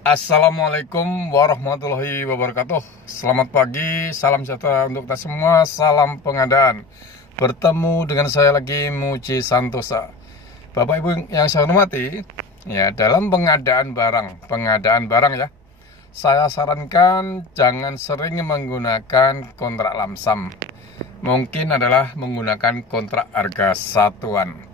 Assalamualaikum warahmatullahi wabarakatuh. Selamat pagi, salam sejahtera untuk kita semua, salam pengadaan. Bertemu dengan saya lagi, Muji Santosa. Bapak Ibu yang saya hormati, ya, dalam pengadaan barang ya, saya sarankan jangan sering menggunakan kontrak lamsam. Mungkin adalah menggunakan kontrak harga satuan.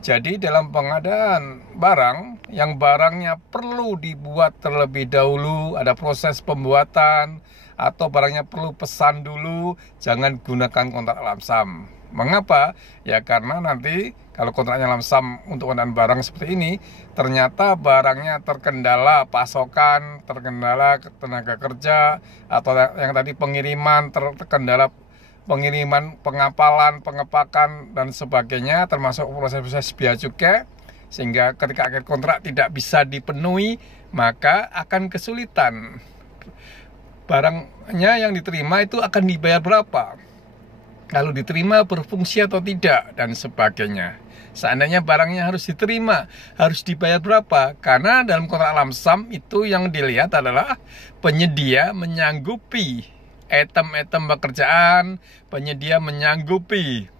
Jadi dalam pengadaan barang, yang barangnya perlu dibuat terlebih dahulu, ada proses pembuatan, atau barangnya perlu pesan dulu, jangan gunakan kontrak lamsam. Mengapa? Ya karena nanti kalau kontraknya lamsam untuk pengadaan barang seperti ini, ternyata barangnya terkendala pasokan, terkendala tenaga kerja, atau yang tadi pengiriman, terkendala pengiriman, pengapalan, pengepakan, dan sebagainya, termasuk proses-proses bea cukai, sehingga ketika akhir kontrak tidak bisa dipenuhi, maka akan kesulitan. Barangnya yang diterima itu akan dibayar berapa, kalau diterima berfungsi atau tidak, dan sebagainya. Seandainya barangnya harus diterima, harus dibayar berapa? Karena dalam kontrak lamsam itu yang dilihat adalah penyedia menyanggupi item-item pekerjaan, penyedia menyanggupi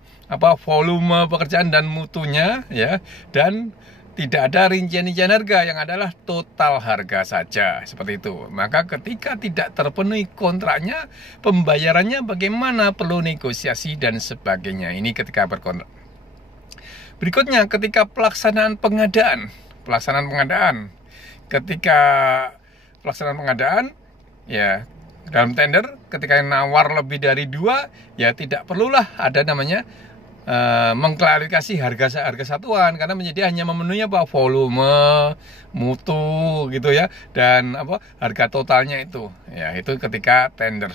volume pekerjaan dan mutunya, ya, dan tidak ada rincian-rincian harga, yang adalah total harga saja, seperti itu. Maka ketika tidak terpenuhi kontraknya, pembayarannya bagaimana, perlu negosiasi dan sebagainya. Ini ketika berkontrak. Berikutnya ketika pelaksanaan pengadaan. Ketika pelaksanaan pengadaan, ya, dalam tender, ketika nawar lebih dari 2, ya tidak perlulah ada namanya mengklarifikasi harga satuan, karena menjadi hanya memenuhi volume, mutu gitu ya, dan harga totalnya itu. Ya, itu ketika tender.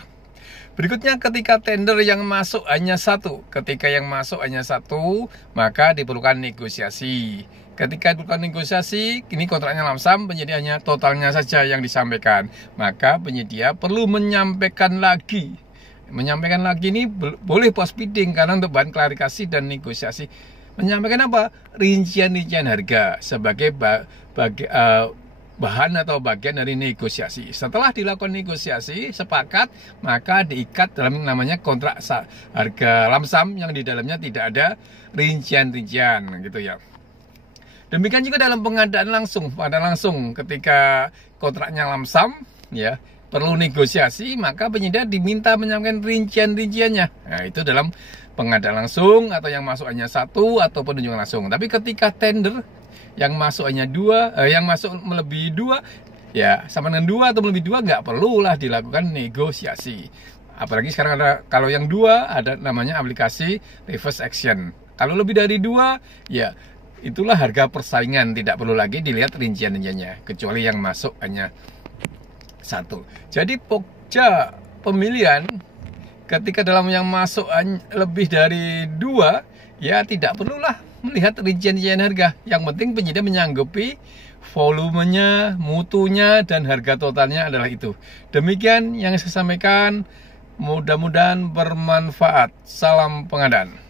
Berikutnya ketika tender yang masuk hanya satu. Ketika yang masuk hanya satu, maka diperlukan negosiasi. Ketika diperlukan negosiasi, ini kontraknya lamsam, penyedia hanya totalnya saja yang disampaikan. Maka penyedia perlu menyampaikan lagi. Menyampaikan lagi ini boleh post bidding, karena untuk bahan klarifikasi dan negosiasi. Menyampaikan apa? Rincian-rincian harga sebagai bahan atau bagian dari negosiasi. Setelah dilakukan negosiasi, sepakat, maka diikat dalam namanya kontrak harga lamsam, yang di dalamnya tidak ada rincian-rincian gitu ya. Demikian juga dalam pengadaan langsung. Pada langsung ketika kontraknya lamsam, ya, perlu negosiasi, maka penyedia diminta menyampaikan rincian-rinciannya. Nah, itu dalam pengadaan langsung, atau yang masuk hanya satu, atau penunjukan langsung. Tapi ketika tender yang masuk hanya 2, yang masuk melebihi 2, ya sama dengan 2 atau melebihi 2, nggak perlulah dilakukan negosiasi. Apalagi sekarang kalau yang 2 ada namanya aplikasi reverse action. Kalau lebih dari 2, ya itulah harga persaingan, tidak perlu lagi dilihat rincian-rinciannya, kecuali yang masuk hanya 1. Jadi pokja pemilihan ketika dalam yang masuk lebih dari 2, ya tidak perlulah melihat rincian-rincian harga. Yang penting penyedia menyanggupi volumenya, mutunya, dan harga totalnya adalah itu. Demikian yang saya sampaikan, mudah-mudahan bermanfaat. Salam pengadaan.